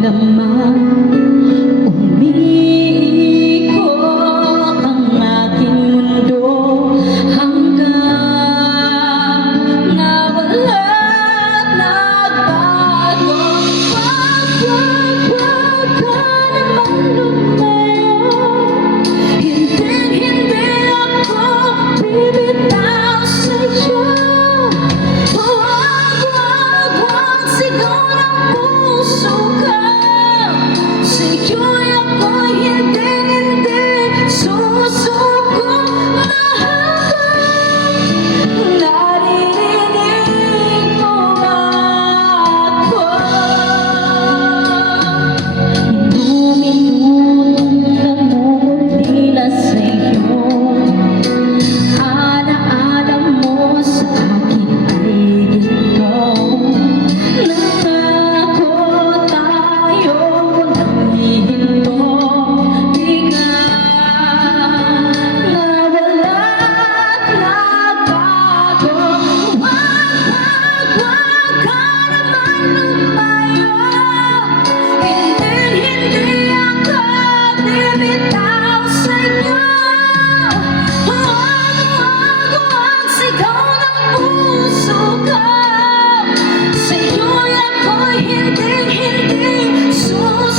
naman umiikot ang ating mundo hanggang nawala't nagbago. Wag ka naman lumayo, hindi ako bibitaw sa'yo. Wag sigaw ng puso ko, sa'yo'y ako'y hindi susuko. Mahal ko, naririnig mo ba ako? Minuminutong namumulila sa'yo, alaala mo sa akin ay ito. Nangako tayo walang hihinto, biglang nawala't nagbago. Wag ka naman lumayo, hindi ako bibitaw sa'yo. Wag sigaw ng puso ko, sa'yo'y ako'y hindi susuko.